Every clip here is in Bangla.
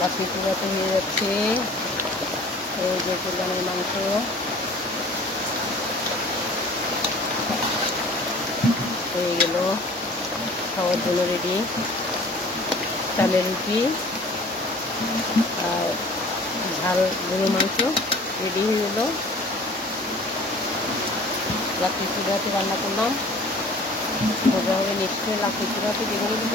বাকি চুলাতে হয়ে যাচ্ছে। এই যে কুরবানির মাংস হয়ে গেল, খাওয়ার জন্য রেডি। চালের রুটি আর ঝাল গরুর মাংস রেডি হয়ে গেল। লাকড়ি চুলাতে রান্না করলাম, মজা হবে নিশ্চয়ই। লাকড়ি চুলাতে যেগুলো দিল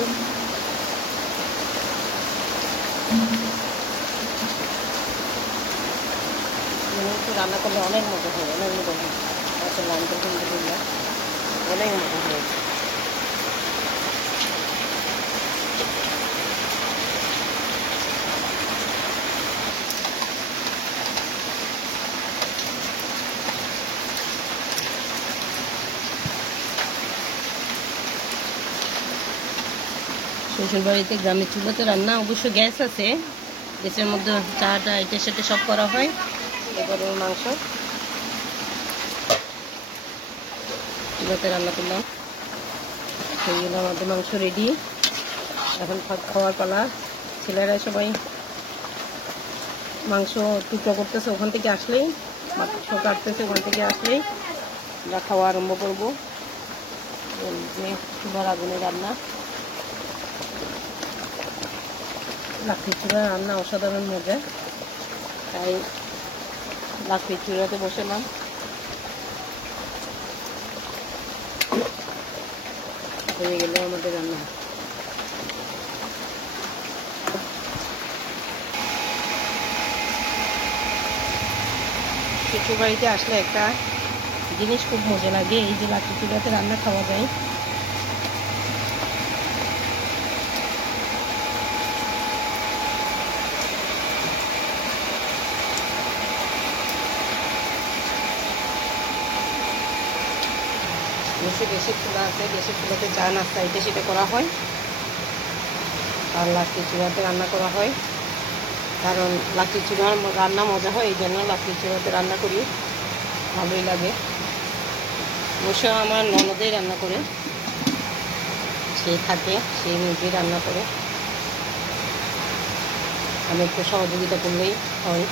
রান্না করলে অনেক মজা হয়, অনেক মজা হয়। আচ্ছা লাইনটা কিন্তু দিলাম, অনেক মজা হয়। শ্বশুর বাড়িতে গ্রামের চুলাতে রান্না, অবশ্য গ্যাস আছে, গ্যাসের মধ্যে চাটা এটে সেটে সব করা হয়। এবারে মাংস চুলাতে রান্না করলাম, হয়ে গেল আমাদের মাংস রেডি। এখন খাওয়ার পালা। ছেলেরা সবাই মাংস টুকরো করতেছে, ওখান থেকে আসলেই মাংস কাটতেছে, ওখান থেকে আসলেই আমরা খাওয়া আরম্ভ করবো। যে চুলার আগুনে রান্না, লাকড়ির চুলার রান্না অসাধারণ মজা, তাই লাকড়ির চুলাতে বসলাম। হয়ে গেল আমাদের রান্না। শ্বশুর বাড়িতে আসলে একটা জিনিস খুব মজা লাগে, এই যে লাকড়ি চুলাতে রান্না খাওয়া যায়। গ্যাসের চুলা আছে, গ্যাসের চুলাতে চা নাস্তা এটা সেটা করা হয়, আর লাকড়ি চুলাতে রান্না করা হয়। কারণ লাকড়ি চুলার রান্না মজা হয়, এই জন্য লাকড়ি চুলাতে রান্না করি, ভালোই লাগে। অবশ্য আমার ননদেই রান্না করে, সে থাকে, সে নিজেই রান্না করে, আমি একটু সহযোগিতা করলেই হয়।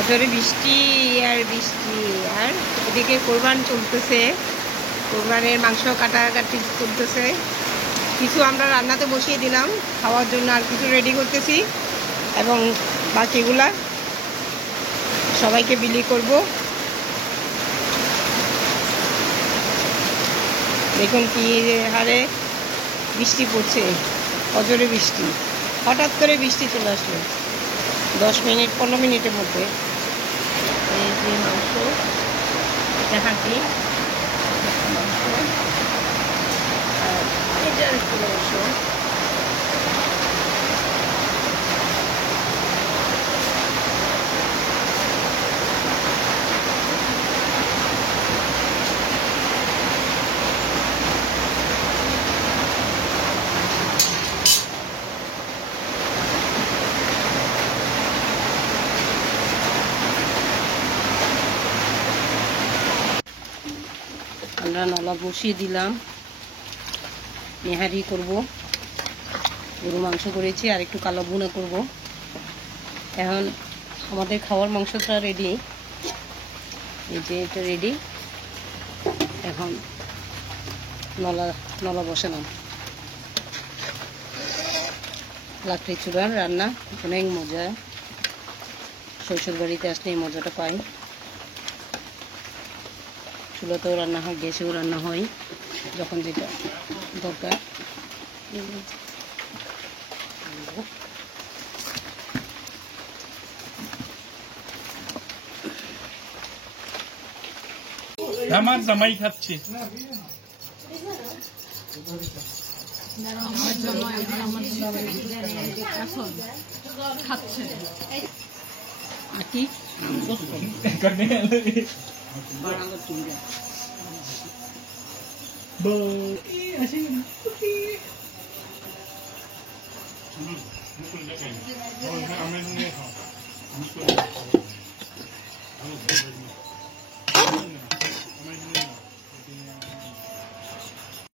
বছরে বৃষ্টি আর বৃষ্টি, আর এদিকে কোরবান চলতেছে, কোরবানের মাংস কাটাকাটি চলতেছে। কিছু আমরা রান্নাতে বসিয়ে দিলাম খাওয়ার জন্য, আর কিছু রেডি করতেছি, এবং বাকিগুলা সবাইকে বিলি করব। দেখুন কি হারে বৃষ্টি পড়ছে, অজরে বৃষ্টি, হঠাৎ করে বৃষ্টি চলে আসলো 10 মিনিট 15 মিনিটের মধ্যে। এই যে মাংস, এটা হাঁটি মাংস, আর এটা একটু মাংস। আমরা নলা বসিয়ে দিলাম, নেহারি করব, গরু মাংস করেছি, আর একটু কালো ভুনা করব। এখন আমাদের খাওয়ার মাংসটা রেডি, এই যে এটা রেডি। এখন নলা বসালাম। লাকড়ি চুলার রান্না অনেক মজা, শ্বশুর বাড়িতে আসলে এই মজাটা পাই। চুলাতেও রান্না হয়, গ্যাসেও রান্না হয়, যখন যেটা দরকার। আমার জামাই খাচ্ছে, আমি